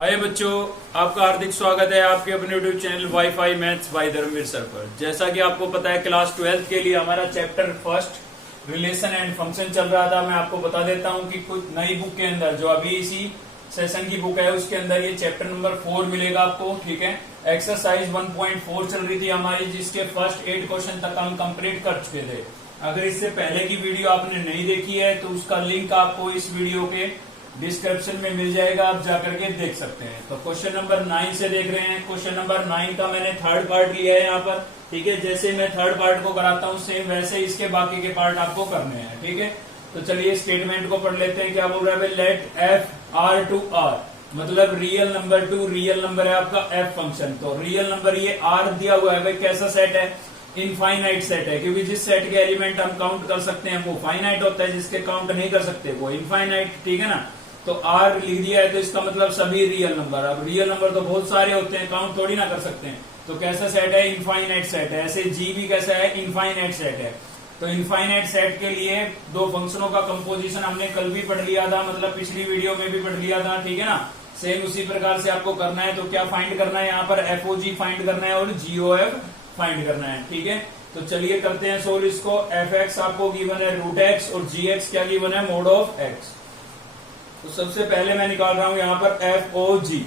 हाय बच्चों, आपका हार्दिक स्वागत है आपके अपने YouTube channel wifi maths by Dharmveer sir पर। जैसा कि आपको पता है क्लास 12 के लिए हमारा chapter first relation and function चल रहा था। मैं आपको बता देता हूं कि कुछ नई बुक के अंदर जो अभी इसी सेशन की बुक है उसके अंदर ये चैप्टर नंबर 4 मिलेगा आपको। ठीक है, एक्सरसाइज 1.4 चल रही थी हमारी, जिसके फर्स्ट 8 क्वेश्चन तक हम कंप्लीट कर चुके थे। अगर इससे पहले की वीडियो आपने नहीं देखी है तो उसका लिंक आपको इस वीडियो के डिस्क्रिप्शन में मिल जाएगा, आप जाकर के देख सकते हैं। तो क्वेश्चन नंबर 9 से देख रहे हैं। क्वेश्चन नंबर 9 का मैंने थर्ड पार्ट लिया है यहाँ पर। ठीक है, जैसे मैं थर्ड पार्ट को कराता हूँ सेम वैसे इसके बाकी के पार्ट आपको करने हैं। ठीक है, तो चलिए स्टेटमेंट को पढ़ लेते हैं। क्या बोल रहा है? Let f R to R, मतलब real number to real number है आपका एफ फंक्शन। तो रियल नंबर ये आर दिया हुआ है भाई, कैसा सेट है? इनफाइनाइट सेट है, क्योंकि जिस सेट के एलिमेंट हम काउंट कर सकते हैं वो फाइनाइट होता है, जिसके काउंट नहीं कर सकते वो इनफाइनाइट। ठीक है ना, तो आर लिख दिया है तो इसका मतलब सभी रियल नंबर। अब रियल नंबर तो बहुत सारे होते हैं, काउंट थोड़ी ना कर सकते हैं। तो कैसा सेट है? इनफाइनाइट सेट है। ऐसे जी भी कैसा है? इनफाइनाइट सेट है। तो इनफाइनाइट सेट के लिए दो फंक्शनों का कंपोजिशन हमने कल भी पढ़ लिया था, मतलब पिछली वीडियो में भी पढ़ लिया था। ठीक है ना, सेम उसी प्रकार से आपको करना है। तो क्या फाइंड करना है? यहाँ पर एफओजी फाइंड करना है और जीओएफ फाइंड करना है। ठीक है, तो चलिए करते हैं सोल्व इसको। एफ एक्स आपको गिवन है रूट एक्स और जी एक्स क्या गिवन है? Mod of x. तो सबसे पहले मैं निकाल रहा हूं यहां पर एफ ओ जी,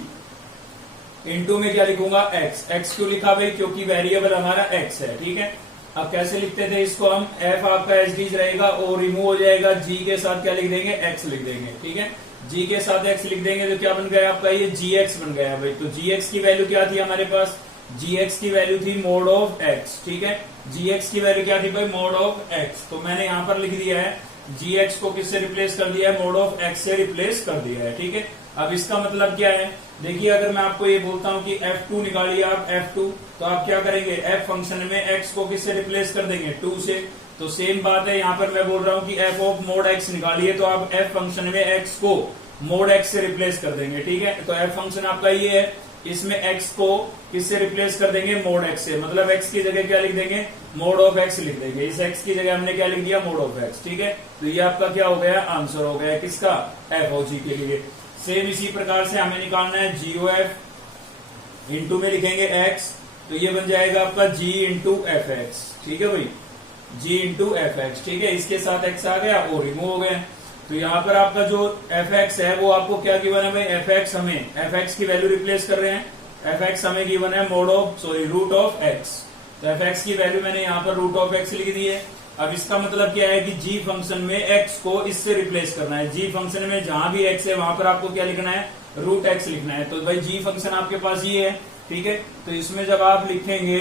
इंटू में क्या लिखूंगा? एक्स। एक्स क्यों लिखा भाई? क्योंकि वेरिएबल हमारा एक्स है। ठीक है, अब कैसे लिखते थे इसको हम? एफ आपका एच डी रहेगा और रिमूव हो जाएगा, जी के साथ क्या लिख देंगे? एक्स लिख देंगे। ठीक है, जी के साथ एक्स लिख देंगे तो क्या बन गया आपका? ये जी एक्स बन गया भाई। तो जी एक्स की वैल्यू क्या थी हमारे पास? जी एक्स की वैल्यू थी मोड ऑफ एक्स। ठीक है, जी एक्स की वैल्यू क्या थी भाई? Mode of x. तो मैंने यहां पर लिख दिया है जी एक्स को किससे रिप्लेस कर दिया है? मोड ऑफ एक्स से रिप्लेस कर दिया है। ठीक है, अब इसका मतलब क्या है? देखिए, अगर मैं आपको ये बोलता हूं कि F2 निकालिए आप F2, तो आप क्या करेंगे? F फंक्शन में x को किससे रिप्लेस कर देंगे? 2 से। तो सेम बात है यहाँ पर मैं बोल रहा हूँ कि f ऑफ मोड x निकालिए, तो आप f फंक्शन में x को मोड x से रिप्लेस कर देंगे। ठीक है, तो f फंक्शन आपका ये है, इसमें x को किससे रिप्लेस कर देंगे? मोड x से। मतलब x की जगह क्या लिख देंगे? मोड ऑफ x लिख देंगे। इस x की जगह हमने क्या लिख दिया? Mode of x। ठीक है, तो ये आपका क्या हो गया? आंसर हो गया किसका? एफ ओ जी के लिए। सेम इसी प्रकार से हमें निकालना है जीओएफ, इंटू में लिखेंगे x, तो ये बन जाएगा आपका g इंटू एफ एक्स। ठीक है भाई, g इंटू एफ एक्स। ठीक है, इसके साथ x आ गया और रिमूव हो गया। तो यहाँ पर आपका जो एफ एक्स है वो आपको क्या गिवन है भाई? एफ एक्स, हमें एफ एक्स की वैल्यू रिप्लेस कर रहे हैं। एफ एक्स हमें गिवन है mod of root of x. तो एफ एक्स की वैल्यू मैंने यहाँ पर रूट ऑफ एक्स लिख दी है। अब इसका मतलब क्या है कि जी फंक्शन में एक्स को इससे रिप्लेस करना है। जी फंक्शन में जहां भी एक्स है वहां पर आपको क्या लिखना है? रूट एक्स लिखना है। तो भाई जी फंक्शन आपके पास ये है। ठीक है, तो इसमें जब आप लिखेंगे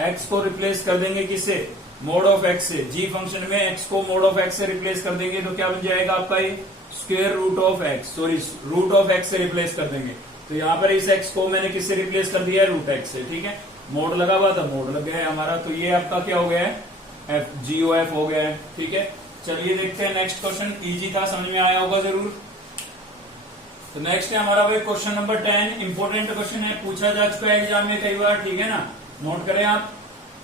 एक्स को रिप्लेस कर देंगे किससे? मोड ऑफ एक्स से। जी फंक्शन में एक्स को मोड ऑफ एक्स से रिप्लेस कर देंगे तो क्या बन जाएगा आपका? ये square root of x, sorry root of x से रिप्लेस कर देंगे। तो यहाँ पर इस एक्स को मैंने किससे रिप्लेस कर दिया है? रूट एक्स से। ठीक है, मोड लगा हुआ था, मोड लग गया है हमारा। तो ये आपका क्या हो गया है? एफ जी ओ एफ हो गया है। ठीक है, चलिए देखते हैं नेक्स्ट क्वेश्चन। इजी था, समझ में आया होगा जरूर। तो नेक्स्ट है हमारा भाई क्वेश्चन नंबर 10। इंपोर्टेंट क्वेश्चन है, पूछा जा चुका है एग्जाम में कई बार। ठीक है ना, नोट करें आप।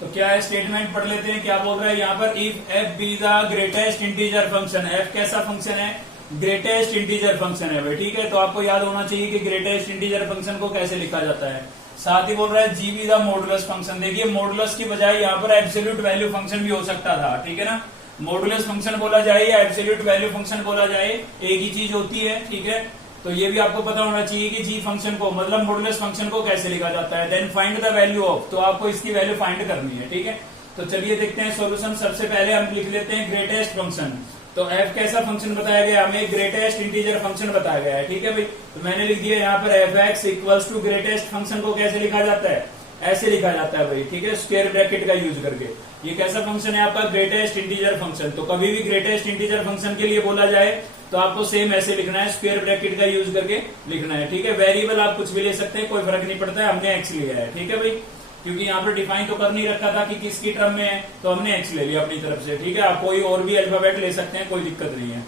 तो क्या है? स्टेटमेंट पढ़ लेते हैं। क्या बोल रहा है यहाँ पर? If F be the greatest integer function. F कैसा फंक्शन है? ग्रेटेस्ट इंटीजर फंक्शन है भाई। ठीक है, तो आपको याद होना चाहिए कि ग्रेटेस्ट इंटीजर फंक्शन को कैसे लिखा जाता है। साथ ही बोल रहा है G be the modulus function. देखिए, मॉडुलस की बजाय यहाँ पर एब्सोल्यूट वैल्यू फंक्शन भी हो सकता था। ठीक है ना, मॉडुलस फंक्शन बोला जाए या एब्सोल्यूट वैल्यू फंक्शन बोला जाए, एक ही चीज होती है। ठीक है, तो ये भी आपको पता होना चाहिए कि जी फंक्शन को मतलब मॉडुलस फंक्शन को कैसे लिखा जाता है। Then find the value of, तो आपको इसकी वैल्यू फाइंड करनी है। ठीक है, तो चलिए देखते हैं सॉल्यूशन। सबसे पहले हम लिख लेते हैं ग्रेटेस्ट फंक्शन। तो f कैसा फंक्शन बताया गया? हमें ग्रेटेस्ट इंटीजर फंक्शन बताया गया है। ठीक है भाई, तो मैंने लिख दिया यहाँ पर f x equals to greatest function को कैसे लिखा जाता है? ऐसे लिखा जाता है भाई। ठीक है, स्क्वायर ब्रैकेट का यूज करके। ये कैसा फंक्शन है आपका? Greatest integer function. तो कभी भी ग्रेटेस्ट इंटीजर फंक्शन के लिए बोला जाए तो आपको सेम ऐसे लिखना है, स्क्वायर ब्रैकेट का यूज करके लिखना है। ठीक है, वेरिएबल आप कुछ भी ले सकते हैं, कोई फर्क नहीं पड़ता है। हमने एक्स लिया है। ठीक है भाई, क्योंकि यहाँ पर डिफाइन तो कर नहीं रखा था कि किसकी टर्म में है, तो हमने एक्स ले लिया अपनी तरफ से। ठीक है, आप कोई और भी अल्फाबेट ले सकते हैं, कोई दिक्कत नहीं है।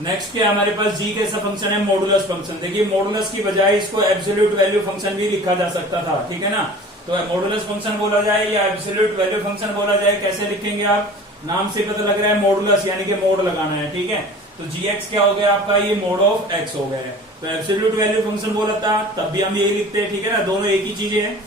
नेक्स्ट क्या हमारे पास? जी कैसा फंक्शन है? Modulus function. देखिए, मॉडुलस की बजाय इसको एब्सोल्यूट वैल्यू फंक्शन भी लिखा जा सकता था। ठीक है ना, तो मॉडुलस फंक्शन बोला जाए या एब्सोल्यूट वैल्यू फंक्शन बोला जाए, कैसे लिखेंगे आप? नाम से पता लग रहा है मॉडुलस यानी कि मोड लगाना है। ठीक है, तो जी एक्स क्या हो गया आपका? ये मोड ऑफ एक्स हो गया है। तो एब्सोल्यूट वैल्यू फंक्शन बोला था, तब भी हम यही लिखते हैं, ठीक है ना, दोनों एक ही चीजें हैं।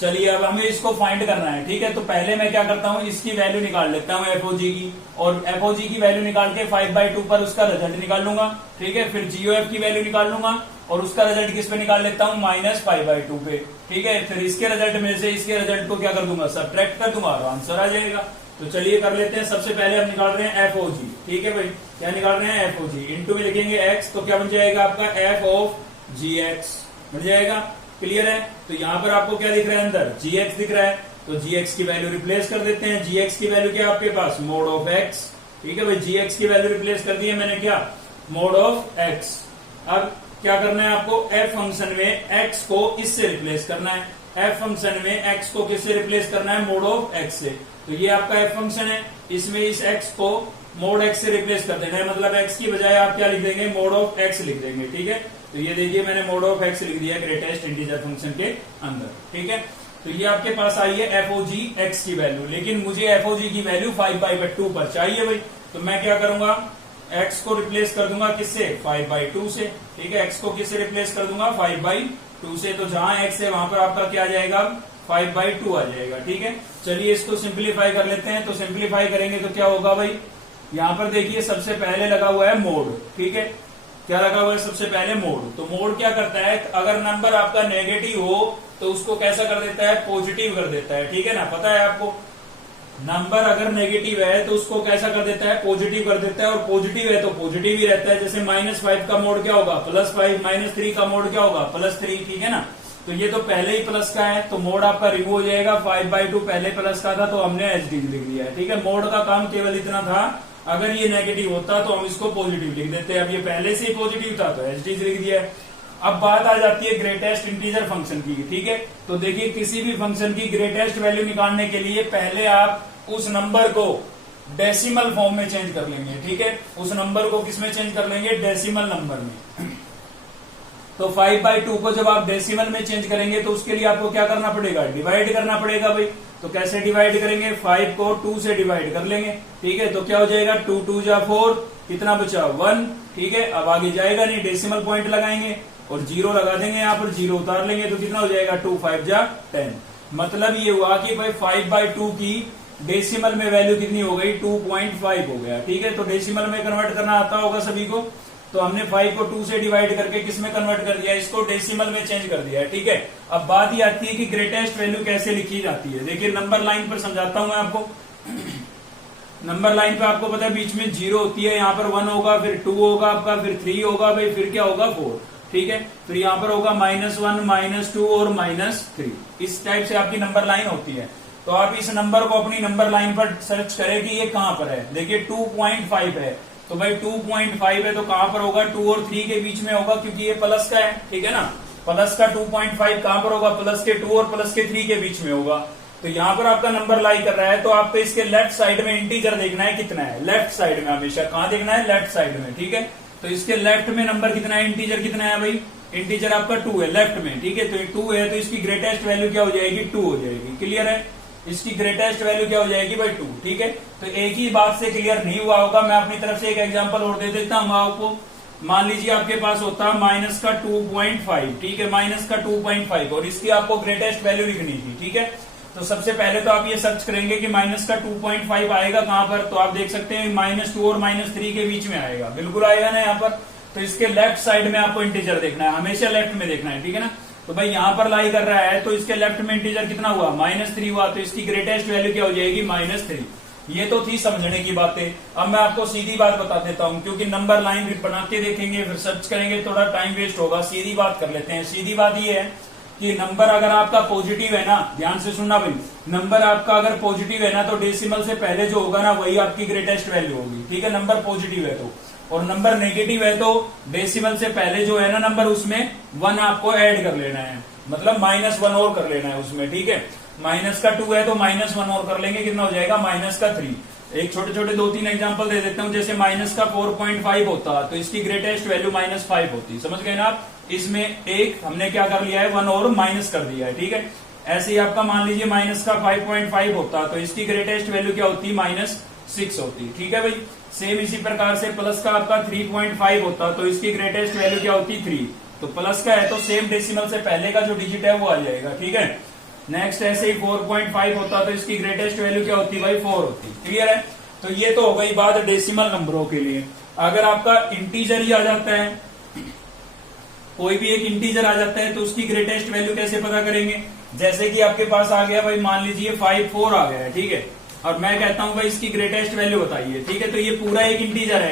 चलिए अब हमें इसको फाइंड करना है, ठीक है। तो पहले मैं क्या करता हूं, इसकी वैल्यू निकाल लेता हूं एफओजी की, और एफओजी की वैल्यू निकाल के 5/2 पर उसका रिजल्ट निकाल लूंगा, ठीक है। फिर जीओएफ की वैल्यू निकाल लूंगा और उसका रिजल्ट किस पे निकाल लेता हूं, -5/2 पे, ठीक है। फिर इसके रिजल्ट में से इसके रिजल्ट को क्या कर दूंगा, सब्ट्रैक्ट कर दूंगा और आंसर आ जाएगा। तो चलिए कर लेते हैं। सबसे पहले हम निकाल रहे हैं एफओजी, ठीक है भाई, क्या निकाल रहे हैं, एफओजी। इनटू में लिखेंगे एक्स, तो क्या बन जाएगा आपका एफ ऑफ जी एक्स बन जाएगा। क्लियर है। तो यहाँ पर आपको क्या दिख रहा है, अंदर gx दिख रहा है, तो gx की वैल्यू रिप्लेस कर देते हैं। gx की वैल्यू क्या आपके पास, मोड ऑफ x, ठीक है भाई। gx की वैल्यू रिप्लेस कर दी है मैंने, क्या, मोड ऑफ x। अब क्या करना है आपको, f फंक्शन में x को इससे रिप्लेस करना है। f फंक्शन में x को किससे रिप्लेस करना है, मोड ऑफ x से। तो ये आपका f फंक्शन है, इसमें इस x को मोड x से रिप्लेस कर देना है, मतलब x की बजाय आप क्या लिख देंगे, मोड ऑफ x लिख देंगे, ठीक है। तो ये देखिए मैंने मोड ऑफ x लिख दिया ग्रेटेस्ट इंटीजर फंक्शन के अंदर, ठीक है। तो ये आपके पास आई है एफओजी x की वैल्यू, लेकिन मुझे एफओजी की वैल्यू 5/2 पर चाहिए भाई। तो मैं क्या करूंगा, x को रिप्लेस कर दूंगा किससे, 5/2 से, ठीक है। x को किससे रिप्लेस कर दूंगा, 5/2 से। तो जहां x है वहां पर आपका क्या आ जाएगा, 5/2 आ जाएगा, ठीक है। चलिए इसको सिंप्लीफाई कर लेते हैं। तो सिंप्लीफाई करेंगे तो क्या होगा भाई, यहाँ पर देखिए सबसे पहले लगा हुआ है मोड, ठीक है। क्या लगा हुआ है, सबसे पहले मोड। तो मोड क्या करता है, अगर नंबर आपका नेगेटिव हो तो उसको कैसा कर देता है, पॉजिटिव कर देता है, ठीक है ना। पता है आपको, नंबर अगर नेगेटिव है तो उसको कैसा कर देता है, पॉजिटिव कर देता है, और पॉजिटिव है तो पॉजिटिव ही रहता है। जैसे -5 का मोड क्या होगा, +5, -3 का मोड क्या होगा, +3, ठीक है ना। तो ये तो पहले ही प्लस का है, तो मोड आपका रिमूव हो जाएगा। 5/2 पहले प्लस का था तो हमने एच लिख दिया है, ठीक है। मोड का काम केवल इतना था, अगर ये नेगेटिव होता तो हम इसको पॉजिटिव लिख देते हैं। अब ये पहले से ही पॉजिटिव था तो एच लिख दिया है। अब बात आ जाती है ग्रेटेस्ट इंटीजर फंक्शन की, ठीक है। तो देखिए किसी भी फंक्शन की ग्रेटेस्ट वैल्यू निकालने के लिए पहले आप उस नंबर को डेसिमल फॉर्म में चेंज कर लेंगे, ठीक है। उस नंबर को किसमें चेंज कर लेंगे, डेसिमल नंबर में। तो 5/2 को जब आप डेसिमल में चेंज करेंगे तो उसके लिए आपको क्या करना पड़ेगा, डिवाइड करना पड़ेगा भाई। तो कैसे डिवाइड करेंगे, 5 को 2 से डिवाइड कर लेंगे, ठीक है। तो क्या हो जाएगा, 2 2 जा 4, कितना बचा 1, ठीक है। अब आगे जाएगा नहीं, डेसिमल पॉइंट लगाएंगे और 0 लगा देंगे, यहाँ पर 0 उतार लेंगे तो कितना हो जाएगा, 2 5 जा 10। मतलब ये हुआ कि भाई 5/2 की डेसिमल में वैल्यू कितनी हो गई, 2.5 हो गया, ठीक है। तो डेसिमल में कन्वर्ट करना आता होगा सभी को, तो हमने 5 को 2 से डिवाइड करके किसमें कन्वर्ट कर दिया, इसको डेसिमल में चेंज कर दिया है, ठीक है। अब बात ये आती है कि ग्रेटेस्ट वैल्यू कैसे लिखी जाती है। देखिए नंबर लाइन पर समझाता हूं मैं आपको। नंबर लाइन पे आपको पता है बीच में 0 होती है, यहाँ पर 1 होगा, फिर 2 होगा आपका, फिर 3 होगा भाई, फिर क्या होगा 4, ठीक है। फिर यहाँ पर होगा -1, -2 और -3। इस टाइप से आपकी नंबर लाइन होती है। तो आप इस नंबर को अपनी नंबर लाइन पर सर्च करें कि ये कहां पर है। देखिए 2.5 है, तो भाई 2.5 है तो कहां पर होगा, 2 और 3 के बीच में होगा, क्योंकि ये प्लस का है, ठीक है ना। प्लस का 2.5 कहां पर होगा, प्लस के 2 और प्लस के 3 के बीच में होगा। तो यहाँ पर आपका नंबर लाई कर रहा है, तो आपको इसके लेफ्ट साइड में इंटीजर देखना है कितना है, लेफ्ट साइड में हमेशा कहां देखना है, लेफ्ट साइड में, ठीक है। तो इसके लेफ्ट में नंबर कितना है, इंटीजर कितना है भाई, इंटीजर आपका 2 है लेफ्ट में, ठीक है। तो 2 है तो इसकी ग्रेटेस्ट वैल्यू क्या हो जाएगी, 2 हो जाएगी। क्लियर है, इसकी ग्रेटेस्ट वैल्यू क्या हो जाएगी भाई, 2, ठीक है। तो एक ही बात से क्लियर नहीं हुआ होगा, मैं अपनी तरफ से एक एग्जांपल और दे देता हूं आपको। मान लीजिए आपके पास होता है -2.5, ठीक है, -2.5, और इसकी आपको ग्रेटेस्ट वैल्यू लिखनी थी, ठीक है। तो सबसे पहले तो आप ये सर्च करेंगे कि -2.5 आएगा कहां पर, तो आप देख सकते हैं -2 और -3 के बीच में आएगा, बिल्कुल आएगा ना यहाँ पर। तो इसके लेफ्ट साइड में आपको इंटीजर देखना है, हमेशा लेफ्ट में देखना है, ठीक है ना। तो भाई यहां पर लाई कर रहा है तो इसके लेफ्ट में इंटीजर कितना हुआ, -3 हुआ, तो इसकी ग्रेटेस्ट वैल्यू क्या हो जाएगी, -3। ये तो थी समझने की बातें। अब मैं आपको सीधी बात बता देता हूं, क्योंकि नंबर लाइन बना के देखेंगे फिर सर्च करेंगे, थोड़ा टाइम वेस्ट होगा। सीधी बात कर लेते हैं। सीधी बात ये है कि नंबर अगर आपका पॉजिटिव है ना, ध्यान से सुनना भाई, नंबर आपका अगर पॉजिटिव है ना तो डेसिमल से पहले जो होगा ना वही आपकी ग्रेटेस्ट वैल्यू होगी, ठीक है। नंबर पॉजिटिव है तो, और नंबर नेगेटिव है तो डेसिमल से पहले जो है ना नंबर, उसमें 1 आपको ऐड कर लेना है, मतलब -1 और कर लेना है उसमें, ठीक है। -2 है तो -1 और कर लेंगे, कितना हो जाएगा, -3। एक छोटे छोटे 2-3 एग्जांपल दे देता हूं। जैसे -4.5 होता तो इसकी ग्रेटेस्ट वैल्यू -5 होती, समझ गए ना आप। इसमें एक हमने क्या कर लिया है, 1 और माइनस कर दिया है, ठीक है। ऐसे ही आपका मान लीजिए -5.5 होता तो इसकी ग्रेटेस्ट वैल्यू क्या होती, -6 होती, ठीक है भाई। सेम इसी प्रकार से प्लस का आपका 3.5 होता तो इसकी ग्रेटेस्ट वैल्यू क्या होती 3। तो प्लस का है तो सेम डेसिमल से पहले का जो डिजिट है वो आ जाएगा, ठीक है। नेक्स्ट ऐसे ही 4.5 होता तो इसकी ग्रेटेस्ट वैल्यू क्या होती भाई 4 होती। क्लियर है। तो ये तो हो गई बात डेसिमल नंबरों के लिए। अगर आपका इंटीजर ही आ जाता है, कोई भी एक इंटीजर आ जाता है तो उसकी ग्रेटेस्ट वैल्यू कैसे पता करेंगे। जैसे कि आपके पास आ गया भाई मान लीजिए 54 आ गया है, ठीक है, और मैं कहता हूं भाई इसकी ग्रेटेस्ट वैल्यू बताइए, ठीक है। तो ये पूरा एक इंटीजर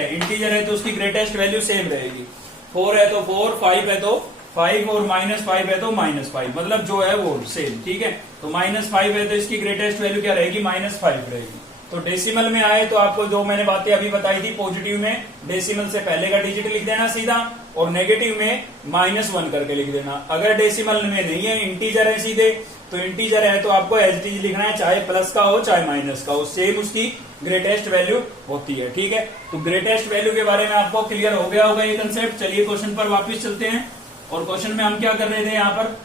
है तो उसकी ग्रेटेस्ट वैल्यू सेम रहेगी। 4 है तो 4, 5 है तो 5 और -5 है तो -5, मतलब जो है वो सेम, ठीक है। तो -5 है तो इसकी ग्रेटेस्ट वैल्यू क्या रहेगी -5 रहेगी। तो डेसिमल में आए तो आपको जो मैंने बातें अभी बताई थी, पॉजिटिव में डेसिमल से पहले का डिजिट लिख देना सीधा और नेगेटिव में -1 करके लिख देना। अगर डेसिमल में नहीं है, इंटीजर है सीधे, तो इंटीजर है तो आपको एज इट इज लिखना है, चाहे प्लस का हो चाहे माइनस का हो, सेम उसकी ग्रेटेस्ट वैल्यू होती है, ठीक है। तो ग्रेटेस्ट वैल्यू के बारे में आपको क्लियर हो गया होगा ये कंसेप्ट। चलिए क्वेश्चन पर वापस चलते हैं। और क्वेश्चन में हम क्या कर रहे थे यहाँ पर,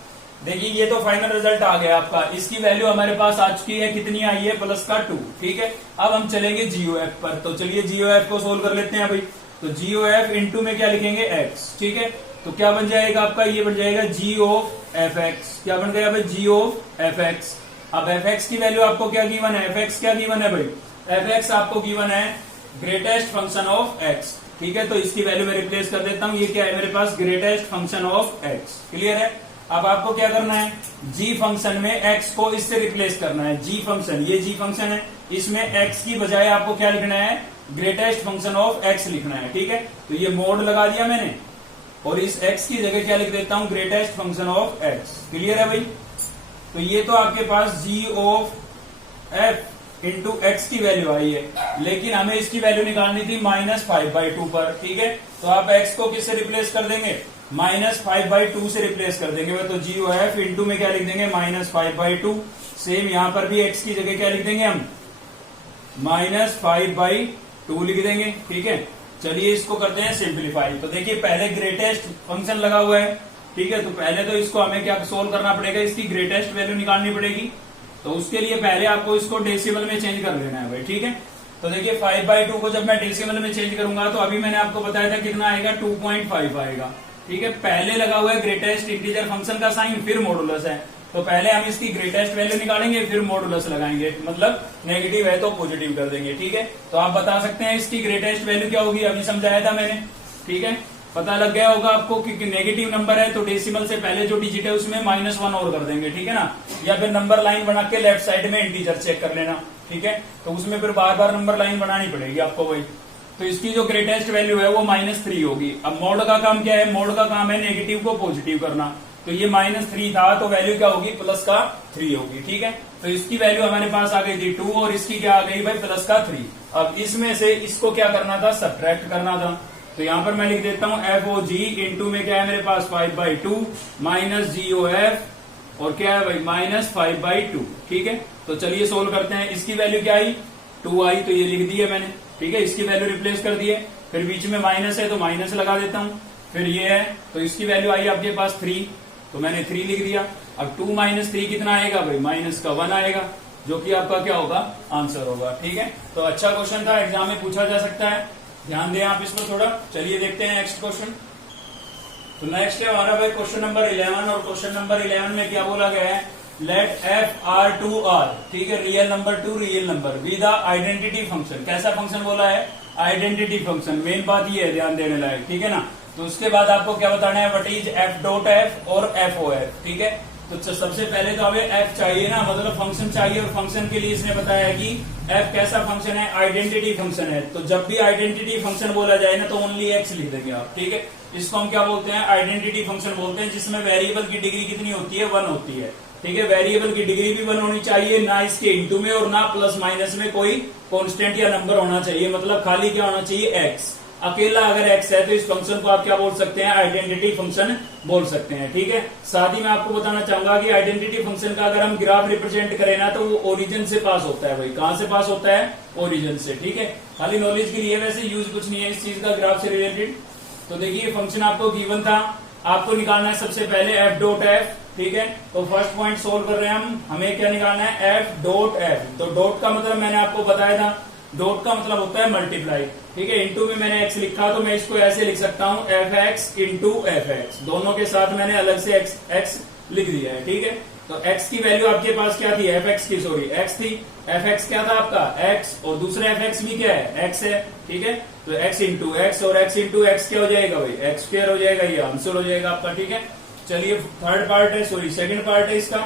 देखिए ये तो फाइनल रिजल्ट आ गया आपका। इसकी वैल्यू हमारे पास आ चुकी है, कितनी आई है +2, ठीक है। अब हम चलेंगे जीओएफ पर। तो चलिए जीओएफ को सोल्व कर लेते हैं भाई। तो जीओएफ इनटू में क्या लिखेंगे x, ठीक है। तो क्या बन जाएगा आपका, ये बन जाएगा g ऑफ fx। क्या बन गया भाई g ऑफ fx। अब fx की वैल्यू आपको क्या गिवन है, fx क्या गिवन है भाई, fx आपको गिवन है ग्रेटेस्ट फंक्शन ऑफ x, ठीक है। तो इसकी वैल्यू मैं रिप्लेस कर देता हूं, ये क्या है मेरे पास greatest function of x। Clear है। अब आपको क्या करना है, g फंक्शन में x को इससे रिप्लेस करना है। g फंक्शन, ये g फंक्शन है, इसमें x की बजाय आपको क्या लिखना है, ग्रेटेस्ट फंक्शन ऑफ x लिखना है, ठीक है। तो ये मोड लगा दिया मैंने और इस x की जगह क्या लिख देता हूं, greatest function of x। Clear है भाई। तो ये तो आपके पास g of f into x की वैल्यू आई है, लेकिन हमें इसकी वैल्यू निकालनी थी -5/2 पर, ठीक है। तो आप x को किससे रिप्लेस कर देंगे, -5/2 से रिप्लेस कर देंगे। तो जी ओ एफ इंटू में क्या लिख देंगे -5/2। सेम यहां पर भी x की जगह क्या लिख देंगे हम, -5/2 लिख देंगे, ठीक है। चलिए इसको करते हैं सिंप्लीफाई। तो देखिए पहले ग्रेटेस्ट फंक्शन लगा हुआ है, ठीक है। तो पहले तो इसको हमें क्या सोल्व करना पड़ेगा, इसकी ग्रेटेस्ट वैल्यू निकालनी पड़ेगी। तो उसके लिए पहले आपको इसको डेसिमल में चेंज कर लेना है भाई, ठीक है। तो देखिए 5/2 को जब मैं डेसिमल में चेंज करूंगा तो अभी मैंने आपको बताया था कितना आएगा, 2.5 आएगा, ठीक है। पहले लगा हुआ है ग्रेटेस्ट इंटीजर फंक्शन का साइन, फिर मॉडुलस है। तो पहले हम इसकी ग्रेटेस्ट वैल्यू निकालेंगे, फिर मॉडुलस लगाएंगे, मतलब नेगेटिव है तो पॉजिटिव कर देंगे, ठीक है। तो आप बता सकते हैं इसकी ग्रेटेस्ट वैल्यू क्या होगी, अभी समझाया था मैंने, ठीक है। पता लग गया होगा आपको कि नेगेटिव नंबर है तो डेसिमल से पहले जो डिजिट है उसमें -1 और कर देंगे, ठीक है ना। या फिर नंबर लाइन बना के लेफ्ट साइड में इंटीजर चेक कर लेना, ठीक है। तो उसमें फिर बार बार नंबर लाइन बनानी पड़ेगी आपको वही। तो इसकी जो ग्रेटेस्ट वैल्यू है वो -3 होगी। अब मोड का काम क्या है, मोड का काम है नेगेटिव को पॉजिटिव करना। तो ये -3 था तो वैल्यू क्या होगी, +3 होगी, ठीक है। तो इसकी वैल्यू हमारे पास आ गई थी 2 और इसकी क्या आ गई भाई +3। अब इसमें से इसको क्या करना था, सब्ट्रैक्ट करना था। तो यहां पर मैं लिख देता हूं FOG इंटू में क्या है मेरे पास 5/2 माइनस GOF और क्या है भाई -5/2, ठीक है। तो चलिए सोल्व करते हैं। इसकी वैल्यू क्या आई, 2 आई, तो ये लिख दी है मैंने, ठीक है। इसकी वैल्यू रिप्लेस कर दी है, फिर बीच में माइनस है तो माइनस लगा देता हूं, फिर ये है तो इसकी वैल्यू आई आपके पास 3, तो मैंने 3 लिख दिया। अब 2 - 3 कितना आएगा भाई, -1 आएगा, जो कि आपका क्या होगा, आंसर होगा, ठीक है। तो अच्छा क्वेश्चन था, एग्जाम में पूछा जा सकता है, ध्यान दें आप इसको थोड़ा। चलिए देखते हैं नेक्स्ट क्वेश्चन। तो नेक्स्ट है हमारा भाई क्वेश्चन नंबर 11 और क्वेश्चन नंबर 11 में क्या बोला गया है, let f R to R, ठीक है, real number to real number with identity function. कैसा फंक्शन बोला है, आइडेंटिटी फंक्शन। मेन बात ये है ध्यान देने लायक, ठीक है ना। तो उसके बाद आपको क्या बताना है, व्हाट इज f.f और FOF, ठीक है। तो सबसे पहले तो हमें f चाहिए ना, मतलब फंक्शन चाहिए, और फंक्शन के लिए इसने बताया है कि f कैसा फंक्शन है, आइडेंटिटी फंक्शन है। तो जब भी आइडेंटिटी फंक्शन बोला जाए ना तो ओनली x लिख देंगे आप, ठीक है। इसको हम क्या बोलते हैं, आइडेंटिटी फंक्शन बोलते हैं, जिसमें वेरिएबल की डिग्री कितनी होती है, 1 होती है, ठीक है। वेरिएबल की डिग्री भी 1 होनी चाहिए, ना इसके इंटू में और ना प्लस माइनस में कोई कांस्टेंट या नंबर होना चाहिए, मतलब खाली क्या होना चाहिए, x। अकेला अगर x है तो इस फंक्शन को आप क्या बोल सकते हैं, आइडेंटिटी फंक्शन बोल सकते हैं, ठीक है। साथ ही मैं आपको बताना चाहूंगा कि आइडेंटिटी फंक्शन का अगर हम ग्राफ रिप्रेजेंट करें ना तो वो ओरिजिन से पास होता है भाई। कहां से पास होता है, ओरिजिन से, ठीक है। खाली नॉलेज के लिए, वैसे यूज कुछ नहीं है इस चीज का ग्राफ से रिलेटेड। तो देखिए फंक्शन आपको गिवन था, आपको निकालना है सबसे पहले f.f, ठीक है। तो फर्स्ट पॉइंट सोल्व कर रहे हैं हम, हमें क्या निकालना है f.f। तो डॉट का मतलब मैंने आपको बताया था, डॉट का मतलब होता है मल्टीप्लाई, ठीक है। इनटू में मैंने x लिखा तो मैं इसको ऐसे लिख सकता हूं fx इंटू fx, दोनों के साथ मैंने अलग से x लिख दिया है, ठीक है। तो x की वैल्यू आपके पास क्या थी, fx की सॉरी x थी, fx क्या था आपका x, और दूसरा fx भी क्या है x है, ठीक है। तो x इंटू एक्स और x इंटू एक्स क्या हो जाएगा भाई, x स्क्वायर हो जाएगा, ये आंसर हो जाएगा आपका, ठीक है। चलिए थर्ड पार्ट है, सॉरी सेकंड पार्ट है इसका।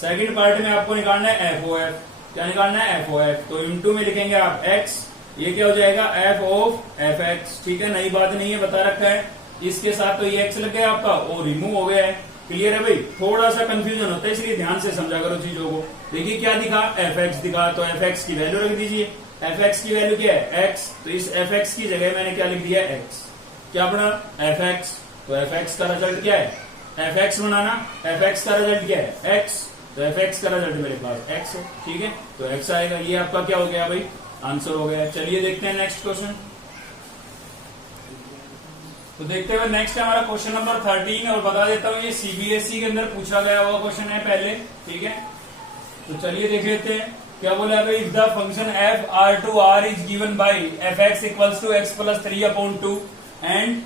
सेकंड पार्ट में आपको निकालना है एफ ओ एफ, क्या निकालना है एफ ओ एफ, तो इंटू में लिखेंगे आप x, ये क्या हो जाएगा एफ ऑफ एफ एक्स, ठीक है। नई बात नहीं है, बता रखा है, इसके साथ तो ये x लग गया आपका और रिमूव हो गया है, क्लियर है भाई। थोड़ा सा कंफ्यूजन होता है इसलिए ध्यान से समझा करो चीजों को। देखिए क्या दिखा, एफ एक्स दिखा, तो एफ एक्स की वैल्यू रख दीजिए, एफ एक्स की वैल्यू क्या है x, तो इस एफ एक्स की जगह मैंने क्या लिख दिया x, क्या बना एफ एक्स, तो एफ एक्स का रिजल्ट क्या है, एफ एक्स बनाना, एफ एक्स का रिजल्ट क्या है x, तो एफ एक्स का रिजल्ट मेरे पास x है, ठीक है। तो x आएगा, ये आपका क्या हो गया भाई, आंसर हो गया। चलिए देखते हैं नेक्स्ट क्वेश्चन। तो देखते हुए नेक्स्ट है हमारा क्वेश्चन नंबर 13, और बता देता हूँ ये सीबीएसई के अंदर पूछा गया हुआ क्वेश्चन है पहले, ठीक है। तो चलिए देख लेते हैं क्या बोला है भाई, if the function f R to R is given by f x equals to x plus 3/2 and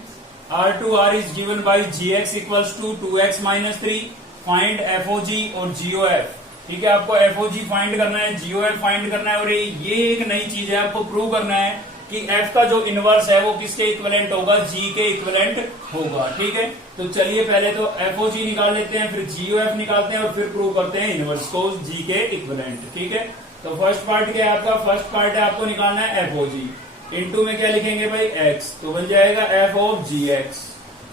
R to R is given by g x equals to 2x minus 3, find f o g और g o f, ठीक है। आपको FOG find करना है, जीओएफ find करना है, और ये एक नई चीज है, आपको प्रूव करना है कि f का जो इनवर्स है वो किसके इक्विवेलेंट होगा, g के इक्विवेलेंट होगा, ठीक है। तो चलिए पहले तो एफओजी निकाल लेते हैं, फिर जीओएफ निकालते हैं और फिर प्रूव करते हैं इनवर्स को g के इक्विवेलेंट, ठीक है। तो फर्स्ट पार्ट क्या है आपका, फर्स्ट पार्ट है आपको निकालना है एफओजी, इनटू में क्या लिखेंगे भाई x, तो बन जाएगा f ऑफ जी एक्स,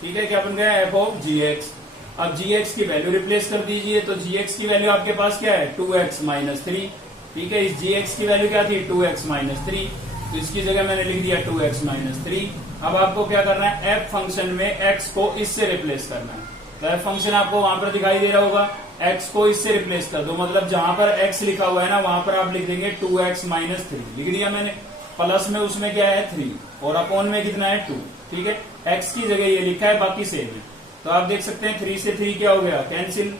ठीक है। क्या बन गया f ऑफ जी एक्स। अब gx की वैल्यू रिप्लेस कर दीजिए, तो gx की वैल्यू आपके पास क्या है 2x माइनस 3, ठीक है। इस gx की वैल्यू क्या थी 2x माइनस 3, तो इसकी जगह मैंने लिख दिया 2x माइनस 3। अब आपको क्या करना है, f फंक्शन में x को इससे रिप्लेस करना है, तो f फंक्शन आपको वहां पर दिखाई दे रहा होगा, x को इससे रिप्लेस कर दो, मतलब जहां पर x लिखा हुआ है ना वहां पर आप लिख देंगे 2x माइनस 3, लिख दिया मैंने। प्लस में उसमें क्या है 3 और अपॉन में कितना है 2, ठीक है। x की जगह ये लिखा है, बाकी सेम है। तो आप देख सकते हैं 3 से 3 क्या हो गया कैंसिल,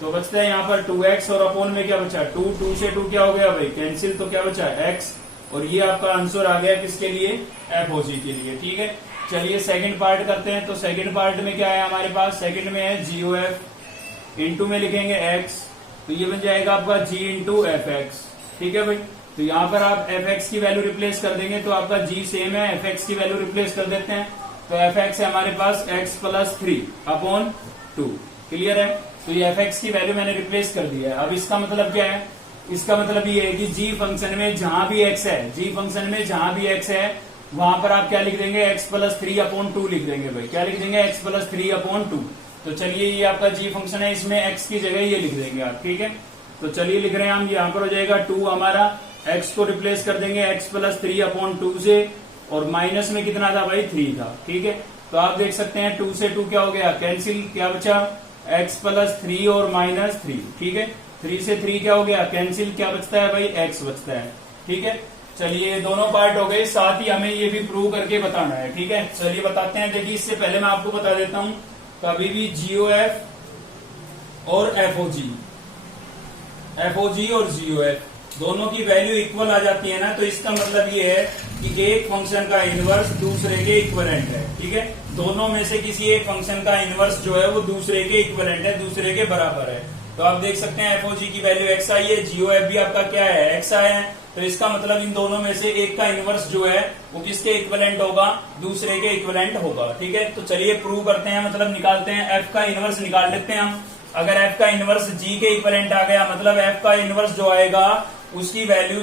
तो बचता है यहाँ पर 2x और अपॉन में क्या बचा 2, 2 से 2 क्या हो गया भाई कैंसिल, तो क्या बचा x, और ये आपका आंसर आ गया किसके लिए, एफओजी के लिए, ठीक है। चलिए सेकंड पार्ट करते हैं। तो सेकंड पार्ट में क्या है हमारे पास, सेकंड में है जीओएफ, इनटू में लिखेंगे x, तो ये बन जाएगा आपका g इंटू एफ एक्स, ठीक है भाई। तो यहाँ पर आप एफ एक्स की वैल्यू रिप्लेस कर देंगे, तो आपका g सेम है, एफ एक्स की वैल्यू रिप्लेस कर देते हैं, तो एफ एक्स है हमारे पास x प्लस 3/2, क्लियर है। तो ये एफ एक्स की वैल्यू मैंने रिप्लेस कर दिया है। अब इसका मतलब क्या है, इसका मतलब ये है कि g फंक्शन में जहां भी x है, g फंक्शन में जहां भी x है वहां पर आप क्या लिख देंगे x प्लस 3/2 लिख देंगे भाई, क्या लिख देंगे x प्लस 3/2। तो चलिए ये आपका g फंक्शन है, इसमें x की जगह ये लिख देंगे आप, ठीक है। तो चलिए लिख रहे हैं हम, यहाँ पर हो जाएगा 2 हमारा, x को रिप्लेस कर देंगे x प्लस 3/2 से, और माइनस में कितना था भाई 3 था, ठीक है। तो आप देख सकते हैं 2 से 2 क्या हो गया कैंसिल, क्या बचा x प्लस 3 और माइनस 3, ठीक है। 3 से 3 क्या हो गया कैंसिल, क्या बचता है भाई x बचता है, ठीक है। चलिए दोनों पार्ट हो गए, साथ ही हमें ये भी प्रूव करके बताना है, ठीक है। चलिए बताते हैं। देखिए इससे पहले मैं आपको बता देता हूं, कभी भी जीओएफ और एफओजी और जीओएफ दोनों की वैल्यू इक्वल आ जाती है ना, तो इसका मतलब ये है कि एक फंक्शन का इनवर्स दूसरे के इक्विवेलेंट है, ठीक है। दोनों में से किसी एक फंक्शन का इनवर्स जो है वो दूसरे के इक्विवेलेंट है, दूसरे के बराबर है। तो आप देख सकते हैं एफओजी की वैल्यू x आई है, जीओएफ भी आपका क्या है x आया है, तो इसका मतलब इन दोनों में से एक का इनवर्स जो है वो किसके इक्विवेलेंट होगा, दूसरे के इक्विवेलेंट होगा, ठीक है। तो चलिए प्रूव करते हैं, मतलब निकालते हैं, f का इनवर्स निकाल लेते हैं हम। अगर f का इनवर्स g के इक्विवेलेंट आ गया, मतलब f का इनवर्स जो आएगा उसकी वैल्यू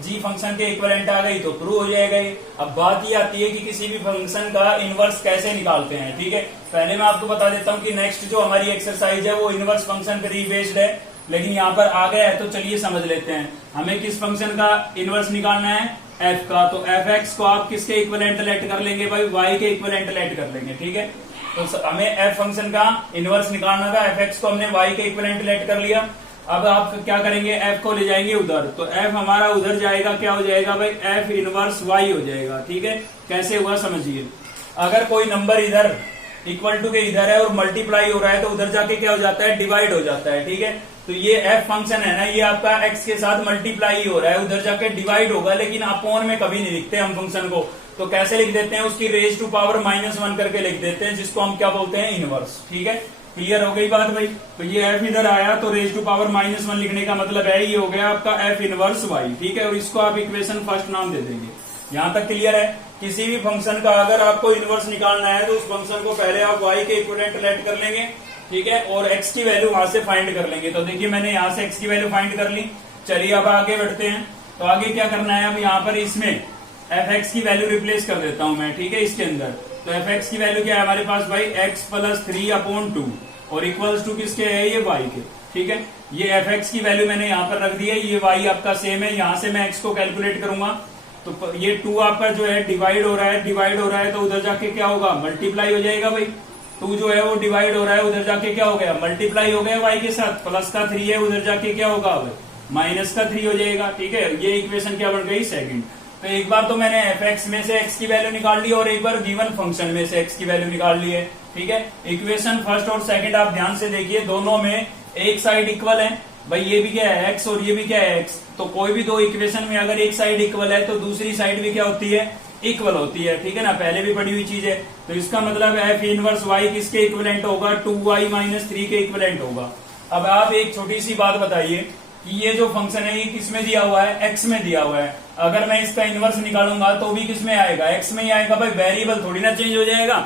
g फंक्शन के इक्विवेलेंट आ गई तो प्रूव हो जाएगा। अब बात ये आती है कि किसी भी फंक्शन का इनवर्स कैसे निकालते हैं, ठीक है। पहले मैं आपको बता देता हूं कि नेक्स्ट जो हमारी एक्सरसाइज है वो इनवर्स फंक्शन पर ही बेस्ड है, लेकिन यहाँ पर आ गया है तो चलिए समझ लेते हैं। हमें किस फंक्शन का इनवर्स निकालना है, f का, तो एफ एक्स को आप किसके इक्विवेलेंट लेट कर लेंगे भाई, y के इक्विवेलेंट लेट कर लेंगे, ठीक है। तो हमें f फंक्शन का इनवर्स निकालना था, एफ एक्स को हमने y के इक्विवेलेंट लेट कर लिया। अब आप क्या करेंगे, f को ले जाएंगे उधर, तो f हमारा उधर जाएगा, क्या हो जाएगा भाई f इनवर्स y हो जाएगा, ठीक है। कैसे हुआ समझिए, अगर कोई नंबर इधर इक्वल टू के इधर है और मल्टीप्लाई हो रहा है तो उधर जाके क्या हो जाता है डिवाइड हो जाता है, ठीक है। तो ये एफ फंक्शन है ना, ये आपका एक्स के साथ मल्टीप्लाई ही हो रहा है, उधर जाके डिवाइड होगा, लेकिन अपॉन में कभी नहीं लिखते हम फंक्शन को। तो कैसे लिख देते हैं, उसकी रेज टू पावर -1 करके लिख देते हैं, जिसको हम क्या बोलते हैं, इनवर्स। ठीक है, क्लियर हो गई बात भाई। तो ये एफ इधर आया तो रेज टू पावर -1 लिखने का मतलब है ये हो गया आपका एफ इनवर्स वाई। ठीक है, और इसको आप इक्वेशन फर्स्ट नाम दे देंगे। यहां तक क्लियर है। किसी भी फंक्शन का अगर आपको इनवर्स निकालना है तो उस फंक्शन को पहले आप वाई के इक्विवेलेंट लेट कर लेंगे, ठीक है, और एक्स की वैल्यू वहां से फाइंड कर लेंगे। तो देखिए मैंने यहाँ से एक्स की वैल्यू फाइंड कर ली। चलिए अब आगे बढ़ते हैं। तो आगे क्या करना है, अब यहाँ पर इसमें एफ एक्स की वैल्यू रिप्लेस कर देता हूं मैं। ठीक है, इसके अंदर तो एफ एक्स की वैल्यू क्या है हमारे पास भाई, एक्स प्लस 3/2 और इक्वल्स टू किसके है, ये वाई के। ठीक है, ये एफ एक्स की वैल्यू मैंने यहाँ पर रख दी है, ये वाई आपका सेम है। यहाँ से मैं एक्स को कैलकुलेट करूंगा तो ये 2 आपका जो है डिवाइड हो रहा है तो उधर जाके क्या होगा, मल्टीप्लाई हो जाएगा भाई। 2 जो है वो डिवाइड हो रहा है, उधर जाके क्या हो गया, मल्टीप्लाई हो गया वाई के साथ। प्लस का 3 है, उधर जाके क्या होगा, माइनस का 3 हो जाएगा। ठीक है, ये इक्वेशन क्या बन गई, सेकंड। तो एक बार तो मैंने एफ एक्स में से एक्स की वैल्यू निकाल ली और एक बार गिवन फंक्शन में से एक्स की वैल्यू निकाल ली है। ठीक है, इक्वेशन फर्स्ट और सेकंड आप ध्यान से देखिए, दोनों में एक साइड इक्वल है भाई, ये भी क्या है एक्स और ये भी क्या है एक्स। तो कोई भी दो इक्वेशन में अगर एक साइड इक्वल है तो दूसरी साइड भी क्या होती है, इक्वल होती है। ठीक है ना, पहले भी पढ़ी हुई चीज है। तो इसका मतलब एफ इनवर्स वाई किसके इक्विवेलेंट होगा, 2y - 3 के इक्विवेलेंट होगा। अब आप एक छोटी सी बात बताइए कि ये जो फंक्शन है ये किस में दिया हुआ है, एक्स में दिया हुआ है। अगर मैं इसका इनवर्स निकालूंगा तो भी किस में आएगा, एक्स में ही आएगा भाई, वेरिएबल थोड़ी ना चेंज हो जाएगा।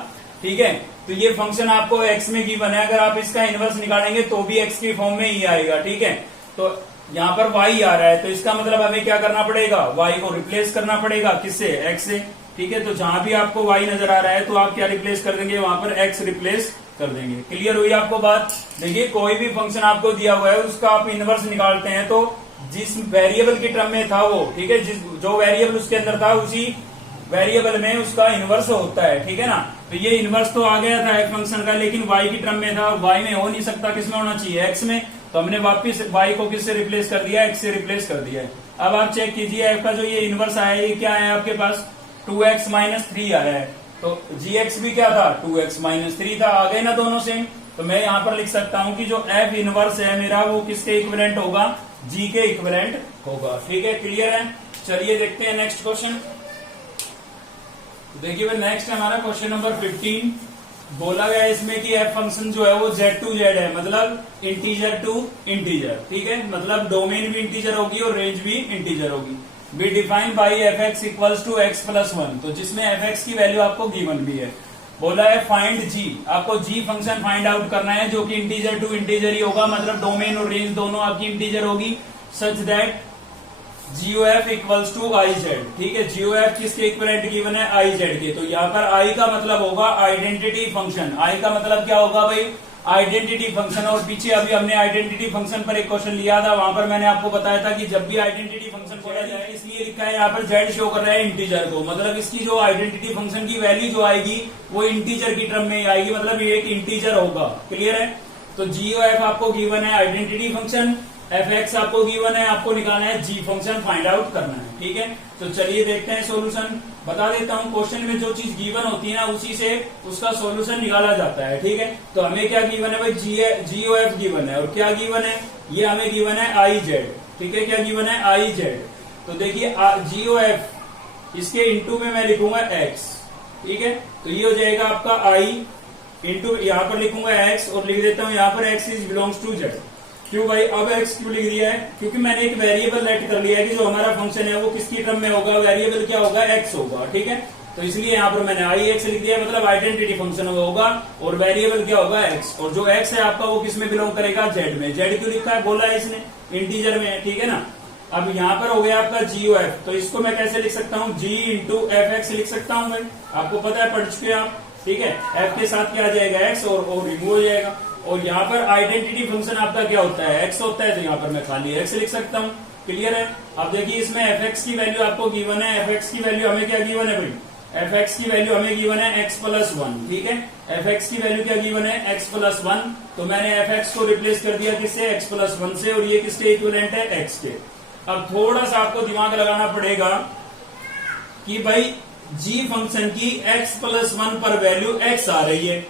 ठीक है, तो ये फंक्शन आपको एक्स में गिवन है, अगर आप इसका इनवर्स निकालेंगे तो भी एक्स की फॉर्म में ही आएगा। ठीक है, तो यहाँ पर वाई आ रहा है तो इसका मतलब हमें क्या करना पड़ेगा, वाई को रिप्लेस करना पड़ेगा किससे, एक्स से। ठीक है, तो जहां भी आपको वाई नजर आ रहा है तो आप क्या रिप्लेस कर देंगे, वहां पर एक्स रिप्लेस कर देंगे। क्लियर हुई आपको बात। देखिए कोई भी फंक्शन आपको दिया हुआ है उसका आप इनवर्स निकालते हैं तो जिस वेरिएबल की टर्म में था वो, ठीक है, जो वेरिएबल उसके अंदर था उसी वेरिएबल में उसका इनवर्स होता है। ठीक है ना, तो ये इनवर्स तो आ गया था एक फंक्शन का, लेकिन वाई की टर्म में था, वाई में हो नहीं सकता, किसमें होना चाहिए, एक्स में। तो हमने वापिस वाई को किससे रिप्लेस कर दिया, एक्स से रिप्लेस कर दिया है। अब आप चेक कीजिए एफ का जो ये इनवर्स आया है ये क्या है आपके पास, 2x - 3 आया है। तो gx भी क्या था, 2x - 3 था, आ गए ना दोनों सेम। तो मैं यहाँ पर लिख सकता हूँ कि जो एफ इनवर्स है मेरा वो किसके इक्विवेलेंट होगा, g के इक्विवेलेंट होगा। ठीक है, क्लियर है। चलिए देखते हैं नेक्स्ट क्वेश्चन। देखिए भाई नेक्स्ट हमारा क्वेश्चन नंबर 15। बोला गया इसमें कि एफ फंक्शन जो है वो z to z है, मतलब इंटीजर टू इंटीजर। ठीक है, मतलब डोमेन भी इंटीजर होगी और रेंज भी इंटीजर होगी। Be defined by f x equals to x plus 1, तो जिसमें एफ एक्स की वैल्यू आपको गिवन भी है। बोला है फाइंड जी, आपको जी फंक्शन फाइंड आउट करना है जो कि इंटीजर टू इंटीजर ही होगा, मतलब डोमेन और रेंज दोनों आपकी इंटीजर होगी, such that GOF equals to I Z. ठीक है, GOF किसके इक्विवेलेंट गिवन है, आई जेड के। तो यहाँ पर आई का मतलब होगा आइडेंटिटी फंक्शन। आई का मतलब क्या होगा भाई, आइडेंटिटी फंक्शन। और पीछे अभी हमने आइडेंटिटी फंक्शन पर एक क्वेश्चन लिया था, वहां पर मैंने आपको बताया था कि जब भी आइडेंटिटी फंक्शन बोला जाए, इसलिए लिखा है यहाँ पर जेड शो कर रहा है इंटीजर को, मतलब इसकी जो आइडेंटिटी फंक्शन की वैल्यू जो आएगी वो इंटीजर की टर्म में आएगी, मतलब ये एक इंटीजर होगा। क्लियर है। तो GOF आपको गिवन है आइडेंटिटी फंक्शन, एफ एक्स आपको गिवन है, आपको निकालना है जी फंक्शन फाइंड आउट करना है। ठीक है, तो चलिए देखते हैं सॉल्यूशन। बता देता हूं क्वेश्चन में जो चीज गिवन होती है ना उसी से उसका सॉल्यूशन निकाला जाता है। ठीक है, तो हमें क्या गिवन है भाई, GOF गिवन है, और क्या गिवन है, ये हमें गिवन है आई जेड। ठीक है, क्या गिवन है, आई जेड। तो देखिए GOF इसके इंटू में मैं लिखूंगा एक्स। ठीक है, तो ये हो जाएगा आपका आई इंटू, यहाँ पर लिखूंगा एक्स और लिख देता हूँ यहाँ पर x is belongs to Z. क्यों भाई, अब एक्स क्यों लिख दिया है, क्योंकि मैंने एक वेरिएबल लेट कर लिया है कि जो हमारा फंक्शन है वो किसकी टर्म में होगा, वेरिएबल क्या होगा, एक्स होगा। ठीक है, तो इसलिए यहाँ पर मैंने आई एक्स लिख दिया, मतलब आइडेंटिटी फंक्शन होगा और वेरिएबल क्या होगा, एक्स। और जो एक्स है आपका वो किस में बिलोंग करेगा, जेड में। जेड क्यों लिखा है, बोला है इसने, इंटीजर में। ठीक है ना, अब यहाँ पर हो गया आपका GOF, तो इसको मैं कैसे लिख सकता हूँ, G इंटू एफ एक्स लिख सकता हूँ भाई, आपको पता है, पढ़ चुके आप। ठीक है, एफ के साथ क्या आ जाएगा, एक्स, और रिमूव हो जाएगा। और यहाँ पर आइडेंटिटी फंक्शन आपका क्या होता है, एक्स होता है, तो यहाँ पर मैं खाली एक्स लिख सकता हूँ। क्लियर है। अब देखिए इसमें एफ एक्स की वैल्यू आपको गिवन है, एफ एक्स की वैल्यू हमें क्या गिवन है भाई, एफ एक्स की वैल्यू हमें गिवन है एक्स प्लस 1। ठीक है, एफ एक्स की वैल्यू क्या गिवन है, एक्स प्लस 1। तो मैंने एफ एक्स को रिप्लेस कर दिया किससे, एक्स प्लस 1 से, और ये किसके इक्विवेलेंट है, एक्स के। अब थोड़ा सा आपको दिमाग लगाना पड़ेगा कि भाई जी फंक्शन की x प्लस 1 पर वैल्यू x आ रही है,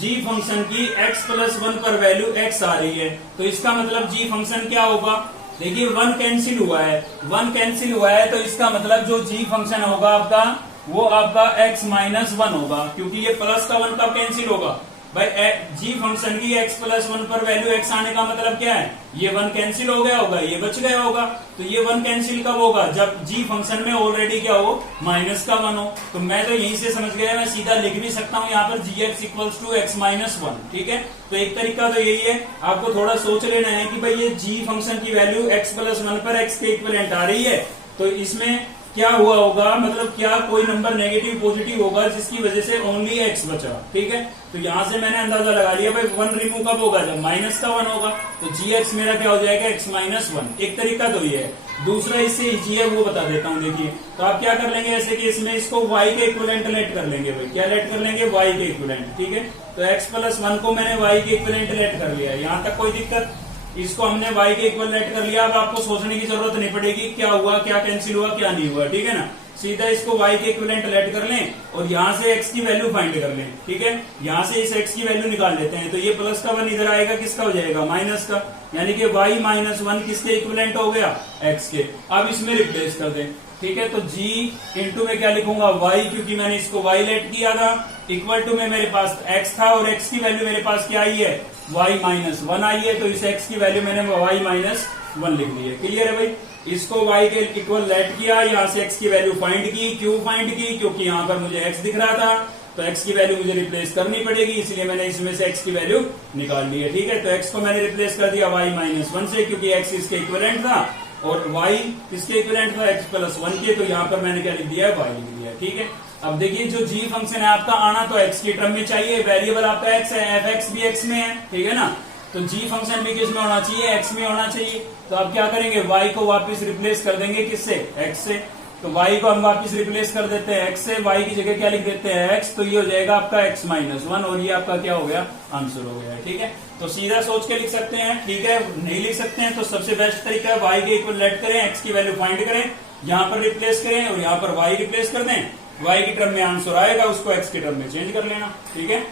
जी फंक्शन की x+1 पर वैल्यू x आ रही है, तो इसका मतलब जी फंक्शन क्या होगा? देखिए 1 कैंसिल हुआ है, 1 कैंसिल हुआ है, तो इसका मतलब जो जी फंक्शन होगा आपका वो आपका x-1 होगा, क्योंकि ये प्लस का 1 कब कैंसिल होगा भाई? जी फंक्शन की x+1 पर वैल्यू x आने का मतलब क्या है? ये 1 कैंसिल हो गया होगा, ये बच गया होगा। तो ये 1 कैंसिल कब होगा? जब जी फंक्शन में ऑलरेडी क्या हो, माइनस का 1 हो। तो मैं तो यहीं से समझ गया, मैं सीधा लिख भी सकता हूं यहाँ पर gx = x-1, ठीक है। तो एक तरीका तो यही है, आपको थोड़ा सोच लेना है कि भाई ये जी फंक्शन की वैल्यू x+1 पर x के इक्विवेलेंट आ रही है, तो इसमें क्या हुआ होगा, मतलब क्या कोई नंबर नेगेटिव पॉजिटिव होगा जिसकी वजह से ओनली x बचा, ठीक है। तो यहां से मैंने अंदाजा लगा लिया भाई 1 रिमूव कब होगा? जब माइनस का 1 होगा, तो gx मेरा क्या हो जाएगा? x-1। एक तरीका तो ये है। दूसरा इससे इजी है, वो बता देता हूं। देखिए, तो आप क्या कर लेंगे, ऐसे कि इसमें इसको y के इक्विवेलेंट लेट कर लेंगे भाई। क्या लेट कर लेंगे? y के इक्विवेलेंट, ठीक है। तो x+1 को मैंने y के इक्विवेलेंट लेट कर लिया, यहां तक कोई दिक्कत? इसको हमने y के इक्विवेलेंट कर लिया, अब आपको सोचने की जरूरत नहीं पड़ेगी क्या हुआ, क्या कैंसिल हुआ, क्या नहीं हुआ, ठीक है ना। सीधा इसको y के इक्विवेलेंट लेट कर लें और यहां से x की वैल्यू फाइंड कर लें, ठीक है। यहां से इस x की वैल्यू निकाल लेते हैं, तो ये प्लस का 1 इधर आएगा, किसका हो जाएगा? माइनस का, यानी कि y-1 किसके इक्विवेलेंट हो गया? x के। अब इसमें रिप्लेस कर दें, ठीक है। तो g इंटू में क्या लिखूंगा? y, क्योंकि मैंने इसको y लेट किया था, इक्वल टू में मेरे पास x था और x की वैल्यू मेरे पास क्या आई है? y-1 आई है, तो इस x की वैल्यू मैंने y-1 लिख ली है। क्लियर है भाई? इसको y के इक्वल लेट किया, यहाँ से x की वैल्यू फाइंड की। क्यों फाइंड की? क्योंकि यहाँ पर मुझे x दिख रहा था, तो x की वैल्यू मुझे रिप्लेस करनी पड़ेगी, इसलिए मैंने इसमें से x की वैल्यू निकाल ली है, ठीक है। तो x को मैंने रिप्लेस कर दिया y-1 से, क्योंकि x इसके इक्विवेलेंट था और y किसके इक्विवेलेंट था? x+1 के। तो यहाँ पर मैंने क्या लिख दिया है? y लिख दिया, ठीक है। अब देखिए, जो g फंक्शन है आपका आना तो x की टर्म में चाहिए, वेरिएबल आपका x है, fx भी x में है, ठीक है ना। तो g फंक्शन भी किस में होना चाहिए? x में होना चाहिए। तो अब क्या करेंगे? y को वापस रिप्लेस कर देंगे, किससे? x से। तो y को हम वापस रिप्लेस कर देते हैं x से, y की जगह क्या लिख देते हैं? x। तो ये हो जाएगा आपका x-1 और ये आपका क्या हो गया? आंसर हो गया, ठीक है। तो सीधा सोच के लिख सकते हैं, ठीक है। नहीं लिख सकते हैं तो सबसे बेस्ट तरीका है y के इक्वल लेट करें, x की वैल्यू फाइंड करें, यहाँ पर रिप्लेस करें और यहाँ पर y रिप्लेस कर दें। y की टर्म में आंसर आएगा, उसको x की टर्म में चेंज कर लेना, ठीक है।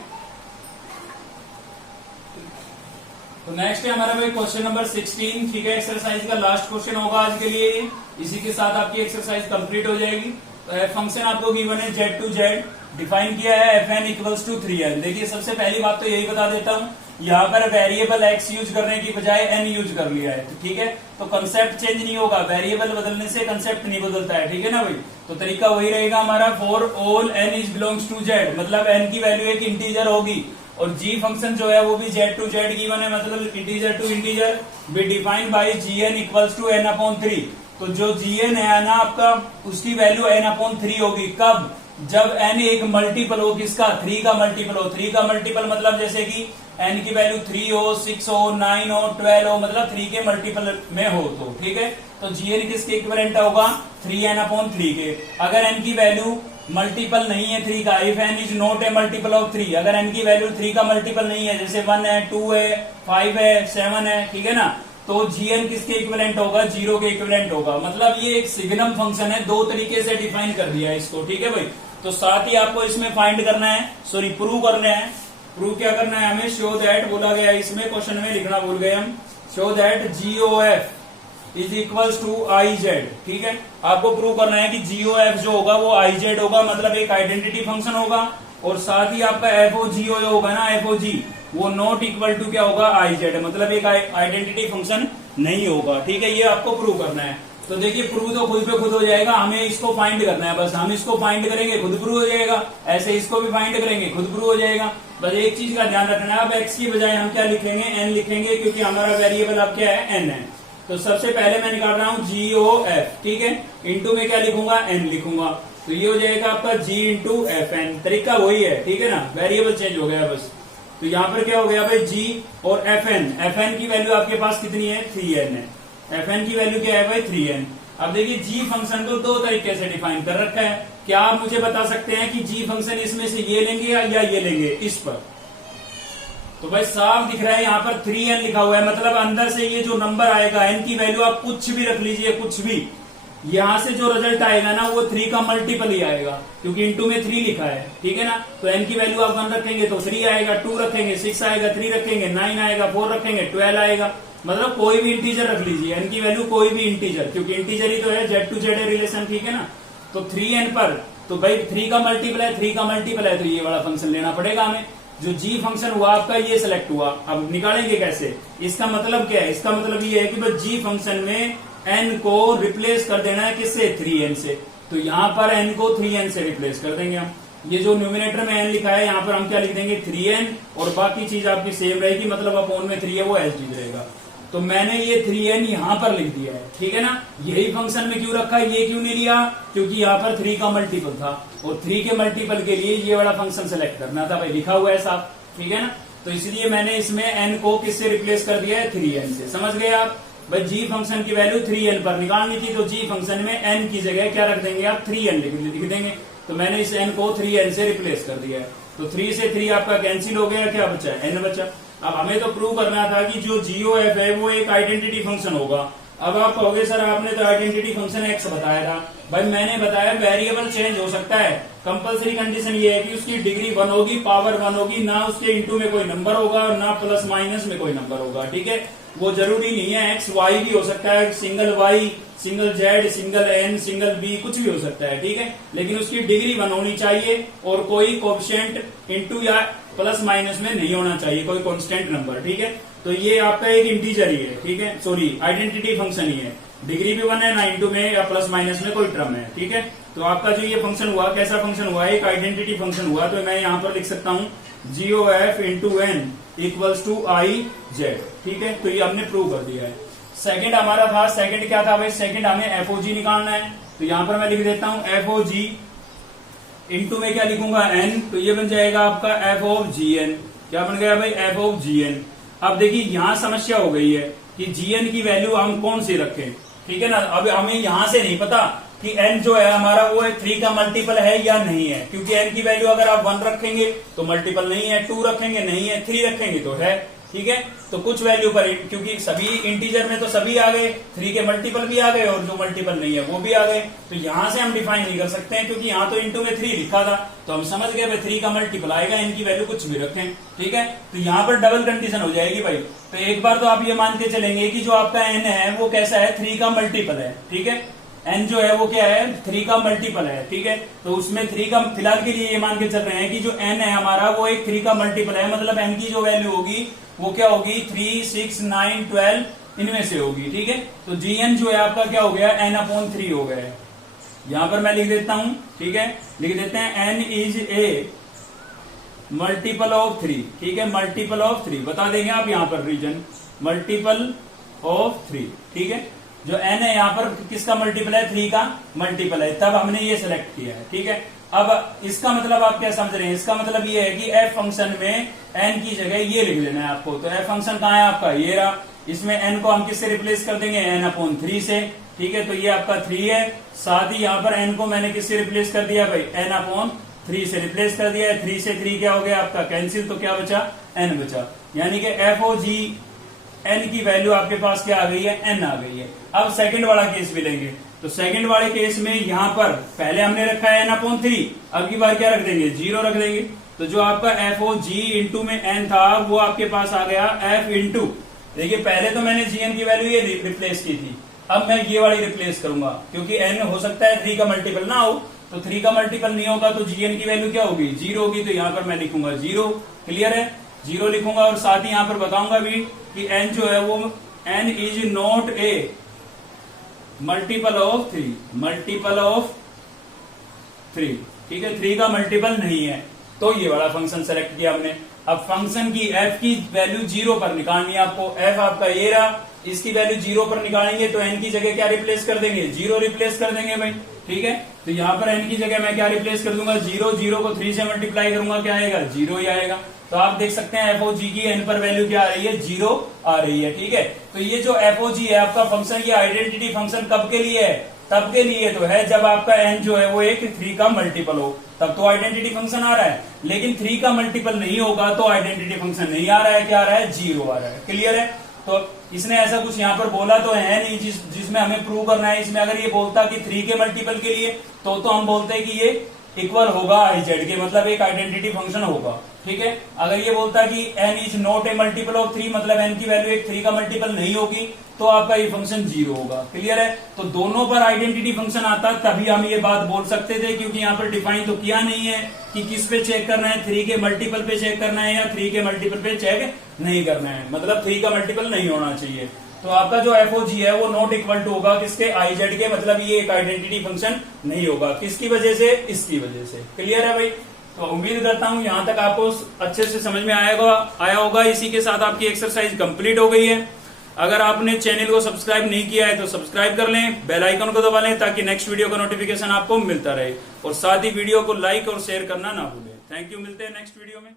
तो नेक्स्ट है हमारा भाई क्वेश्चन नंबर 16, ठीक है। एक्सरसाइज का लास्ट क्वेश्चन होगा आज के लिए, इसी के साथ आपकी एक्सरसाइज कंप्लीट हो जाएगी। तो फंक्शन आपको गिवन है z to z, डिफाइन किया है fn = 3n। देखिए, सबसे पहली बात तो यही बता देता हूँ, यहाँ पर वेरिएबल x यूज करने की बजाय n यूज कर लिया है, ठीक है। तो कंसेप्ट चेंज नहीं होगा, वेरिएबल बदलने से कंसेप्ट नहीं बदलता है, ठीक है ना भाई। तो तरीका वही रहेगा हमारा, for all n is belongs to z, मतलब n की वैल्यू एक इंटीजर होगी और g फंक्शन जो है वो भी z to z गिवन है, मतलब integer to integer, be defined by gn = n/3। तो जो gn है ना आपका, उसकी वैल्यू n/3 होगी। कब? जब n एक मल्टीपल हो, किसका? 3 का मल्टीपल हो। 3 का मल्टीपल मतलब जैसे कि n की वैल्यू 3 हो, 6 हो, 9 हो, 12 हो, मतलब 3 के मल्टीपल में हो, तो ठीक है। तो gn किसके इक्विवेलेंट होगा? 3n/3 के। अगर n की वैल्यू मल्टीपल नहीं है 3 का, if n is not a multiple of 3, अगर n की वैल्यू 3 का मल्टीपल नहीं है, जैसे 1 है, 2 है, 5 है, 7 है, ठीक है ना, तो gn किसके इक्विवेलेंट होगा? 0 के इक्विवेलेंट होगा। मतलब ये एक सिग्नम फंक्शन है, दो तरीके से डिफाइन कर दिया है इसको, ठीक है भाई। तो साथ ही आपको इसमें फाइंड करना है, सॉरी प्रूव करना है। प्रूव क्या करना है हमें? शो दैट बोला गया है इसमें, क्वेश्चन में लिखना भूल गए हम, show that GOF is equals to IZ, ठीक है। आपको प्रूव करना है कि GOF जो होगा वो IZ होगा, मतलब एक आइडेंटिटी फंक्शन होगा, और साथ ही आपका FOGO जो होगा ना, FOG, वो नॉट इक्वल टू क्या होगा? IZ, मतलब एक आइडेंटिटी फंक्शन नहीं होगा, ठीक है। ये आपको प्रूव करना है। तो देखिए, प्रूव तो खुद पे खुद हो जाएगा, हमें इसको फाइंड करना है बस। हम इसको फाइंड करेंगे, खुद प्रूव हो जाएगा। ऐसे इसको भी फाइंड करेंगे, खुद प्रूव हो जाएगा। बस एक चीज का ध्यान रखना है, अब x की बजाय हम क्या लिखेंगे? n लिखेंगे, क्योंकि हमारा वेरिएबल अब क्या है? n है। तो सबसे पहले मैं निकाल रहा हूं GOF, ठीक है। इंटू में क्या लिखूंगा? n लिखूंगा, तो ये हो जाएगा आपका g × FN। तरीका वही है, ठीक है ना, वेरिएबल चेंज हो गया बस। तो यहाँ पर क्या हो गया भाई? g और FN की वैल्यू आपके पास कितनी है? 3n है। FN की वैल्यू क्या है भाई? 3n। अब देखिए, g फंक्शन को दो तरीके से डिफाइन कर रखा है। क्या आप मुझे बता सकते हैं कि g फंक्शन इसमें से ये लेंगे या ये लेंगे? इस पर तो भाई साफ दिख रहा है, यहाँ पर 3n लिखा हुआ है, मतलब अंदर से ये जो नंबर आएगा n की वैल्यू आप कुछ भी रख लीजिए, कुछ भी, यहां से जो रिजल्ट आएगा ना वो 3 का मल्टीपल ही आएगा, क्योंकि इंटू में 3 लिखा है, ठीक है ना। तो n की वैल्यू आप 1 रखेंगे तो 3 आएगा, 2 रखेंगे 6 आएगा, 3 रखेंगे 9 आएगा, 4 रखेंगे 12 आएगा। मतलब कोई भी इंटीजर रख लीजिए, n की वैल्यू कोई भी इंटीजर, क्योंकि इंटीजर ही तो है, z टू जेड रिलेशन, ठीक है ना। तो 3n पर तो भाई 3 का मल्टीपल है, 3 का मल्टीपल है, तो ये वाला फंक्शन लेना पड़ेगा हमें। जो g फंक्शन हुआ आपका ये सिलेक्ट हुआ, अब निकालेंगे कैसे, इसका मतलब क्या है, इसका मतलब ये है कि बस g फंक्शन में n को रिप्लेस कर देना है, किससे, 3n से। तो यहाँ पर n को 3n से रिप्लेस कर देंगे हम। ये जो न्यूमिनेटर में n लिखा है यहाँ पर हम क्या लिख देंगे, 3n, और बाकी चीज आपकी सेम रहेगी, मतलब अपॉन में 3 है वो एज डी रहेगा। तो मैंने ये 3n यहाँ पर लिख दिया है, ठीक है ना। यही फंक्शन में क्यों रखा, ये क्यों नहीं लिया, क्योंकि यहाँ पर 3 का मल्टीपल था, और 3 के मल्टीपल के लिए ये वाला फंक्शन सेलेक्ट करना था, भाई लिखा हुआ है साफ, ठीक है ना। तो इसलिए मैंने इसमें n को किससे रिप्लेस कर दिया है, 3n से। समझ गए आप, भाई g फंक्शन की वैल्यू 3n पर निकालनी थी, तो g फंक्शन में n की जगह क्या रख देंगे आप, 3n लिख देंगे। तो मैंने इस n को 3n से रिप्लेस कर दिया है। तो 3 से 3 आपका कैंसिल हो गया, क्या बचा, n बचा। अब हमें तो प्रूव करना था कि जो GOF है वो एक आइडेंटिटी फंक्शन होगा। अब आप कहोगे सर आपने तो आइडेंटिटी फंक्शन x बताया था, भाई मैंने बताया वेरिएबल चेंज हो सकता है। कंपलसरी कंडीशन ये है कि उसकी डिग्री 1 होगी, पावर 1 होगी, ना उसके इंटू में कोई नंबर होगा, ना प्लस माइनस में कोई नंबर होगा, ठीक है। वो जरूरी नहीं है x y भी हो सकता है, single y, single z, single n, single b, कुछ भी हो सकता है, ठीक है। लेकिन उसकी डिग्री 1 होनी चाहिए, और कोई कोएफिशिएंट इंटू या प्लस माइनस में नहीं होना चाहिए, कोई कांस्टेंट नंबर, ठीक है। तो ये आपका एक इंटीजर ही है, ठीक है, सॉरी आइडेंटिटी फंक्शन ही है। डिग्री भी 1 है, ना इंटू में या प्लस माइनस में कोई टर्म है, ठीक है। तो आपका जो ये फंक्शन हुआ, कैसा फंक्शन हुआ, एक आइडेंटिटी फंक्शन हुआ। तो मैं यहाँ पर लिख सकता हूँ GOF into n equals to IZ, ठीक है। तो ये हमने प्रूव कर दिया है। सेकंड हमारा था, सेकंड क्या था भाई, सेकंड हमें FOG निकालना है। तो यहाँ पर मैं लिख देता हूँ FOG इंटू में क्या लिखूंगा, n, तो ये बन जाएगा आपका f ऑफ gn। क्या बन गया भाई, f ऑफ gn। अब देखिए यहाँ समस्या हो गई है कि gn की वैल्यू हम कौन सी रखें, ठीक है ना। अब हमें यहाँ से नहीं पता कि n जो है हमारा वो 3 का मल्टीपल है या नहीं है, क्योंकि n की वैल्यू अगर आप 1 रखेंगे तो मल्टीपल नहीं है, 2 रखेंगे नहीं है, 3 रखेंगे तो है, ठीक है। तो कुछ वैल्यू पर, क्योंकि सभी इंटीजर में तो सभी आ गए, 3 के मल्टीपल भी आ गए और जो मल्टीपल नहीं है वो भी आ गए। तो यहां से हम डिफाइन नहीं कर सकते हैं, क्योंकि यहाँ तो इंटू में 3 लिखा था, तो हम समझ गए भाई 3 का मल्टीपल आएगा, इनकी वैल्यू कुछ भी रखें, ठीक है। तो यहाँ पर डबल कंडीशन हो जाएगी भाई। तो एक बार तो आप ये मान के चलेंगे कि जो आपका n है वो कैसा है, 3 का मल्टीपल है, ठीक है। n जो है वो क्या है, 3 का मल्टीपल है, ठीक है। तो उसमें 3 का, फिलहाल के लिए ये मान के चल रहे हैं कि जो n है हमारा वो एक 3 का मल्टीपल है, मतलब n की जो वैल्यू होगी वो क्या होगी, 3, 6, 9, 12 इनमें से होगी, ठीक है। तो gn जो है आपका क्या हो गया, n/3 हो गया। यहां पर मैं लिख देता हूं, ठीक है, लिख देते हैं n is a multiple of 3, ठीक है, मल्टीपल ऑफ 3 बता देंगे आप यहाँ पर रीजन, मल्टीपल ऑफ 3, ठीक है। जो n है यहाँ पर किसका मल्टीपल है, 3 का मल्टीपल है, तब हमने ये सिलेक्ट किया है, ठीक है। अब इसका मतलब आप क्या समझ रहे हैं, इसका मतलब ये है कि f फंक्शन में n की जगह ये लिख लेना है आपको। तो f फंक्शन कहाँ है आपका, ये रहा। इसमें n को हम किससे रिप्लेस कर देंगे, n/3 से, ठीक है। तो ये आपका 3 है, साथ ही यहाँ पर n को मैंने किससे रिप्लेस कर दिया भाई, n/3 से रिप्लेस कर दिया है। 3 से 3 क्या हो गया आपका कैंसिल, तो क्या बचा, n बचा। यानी कि FOG n की वैल्यू आपके पास क्या आ गई है, n आ गई है। अब सेकंड वाला केस भी लेंगे। तो सेकंड वाले केस में यहाँ पर पहले हमने रखा है n/3, अब की बार क्या रख देंगे, 0 रख देंगे। तो जो आपका FOG इंटू में n था वो आपके पास आ गया f इंटू, देखिए पहले तो मैंने gn की वैल्यू ये रिप्लेस की थी, अब मैं ये वाली रिप्लेस करूंगा, क्योंकि n हो सकता है 3 का मल्टीपल ना हो। तो 3 का मल्टीपल नहीं होगा तो gn की वैल्यू क्या होगी, 0 होगी। तो यहाँ पर मैं लिखूंगा 0, क्लियर है, 0 लिखूंगा। और साथ ही यहाँ पर बताऊंगा भी कि n जो है वो n is not a multiple of 3, multiple of 3, ठीक है, 3 का मल्टीपल नहीं है। तो ये वाला फंक्शन सेलेक्ट किया हमने। अब फंक्शन की f की वैल्यू 0 पर निकालनी है आपको। f आपका ये रहा, इसकी वैल्यू 0 पर निकालेंगे तो n की जगह क्या रिप्लेस कर देंगे, 0 रिप्लेस कर देंगे भाई, ठीक है। तो यहाँ पर n की जगह मैं क्या रिप्लेस कर दूंगा, 0, 0 को 3 से मल्टीप्लाई करूंगा, क्या आएगा, 0 ही आएगा। तो आप देख सकते हैं FOG की n पर वैल्यू क्या आ रही है, 0 आ रही है, ठीक है। तो ये जो FOG है आपका फंक्शन, ये आइडेंटिटी फंक्शन कब के लिए है, तब के लिए तो है जब आपका n जो है वो एक 3 का मल्टीपल हो, तब तो आइडेंटिटी फंक्शन आ रहा है। लेकिन 3 का मल्टीपल नहीं होगा तो आइडेंटिटी फंक्शन नहीं आ रहा है, क्या आ रहा है, 0 आ रहा है, क्लियर है। तो इसने ऐसा कुछ यहाँ पर बोला तो है नहीं जिसमें हमें प्रूव करना है। इसमें अगर ये बोलता कि 3 के मल्टीपल के लिए तो हम बोलते हैं कि ये इक्वल होगा IZ के, मतलब एक आइडेंटिटी फंक्शन होगा। ठीक है, अगर ये बोलता कि n is not a multiple of 3, मतलब n की वैल्यू एक 3 का मल्टीपल नहीं होगी, तो आपका ये फंक्शन 0 होगा। क्लियर है? तो दोनों पर आइडेंटिटी फंक्शन आता तभी हम ये बात बोल सकते थे, क्योंकि यहाँ पर डिफाइन तो किया नहीं है कि किस पे चेक करना है, 3 के मल्टीपल पे चेक करना है या 3 के मल्टीपल पे चेक नहीं करना है, मतलब 3 का मल्टीपल नहीं होना चाहिए। तो आपका जो FOG है वो नॉट इक्वल टू होगा किसके, IZ के, मतलब ये एक आइडेंटिटी फंक्शन नहीं होगा। किसकी वजह से? इसकी वजह से। क्लियर है भाई? तो उम्मीद करता हूं यहां तक आपको अच्छे से समझ में आया होगा। इसी के साथ आपकी एक्सरसाइज कंप्लीट हो गई है। अगर आपने चैनल को सब्सक्राइब नहीं किया है तो सब्सक्राइब कर लें, बेल आइकन को दबा लें ताकि नेक्स्ट वीडियो का नोटिफिकेशन आपको मिलता रहे, और साथ ही वीडियो को लाइक और शेयर करना ना भूलें। थैंक यू, मिलते हैं नेक्स्ट वीडियो में।